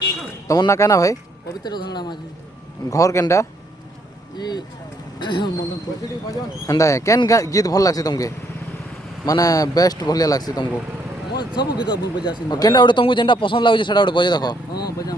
तुम ना कहना भाई पवित्र धंगड़ा माझी घर केनटा ये मदनपुर हेंदा है केन गीत भल लागसी तुमके माने बेस्ट भलिया लागसी तुमको मोर सब गीत बजासी केनटा गोटे तुमको जेनटा पसंद लागुଛି ସେଟା ଗୋଟେ ବଜେଇ ଦେଖ हाँ बजा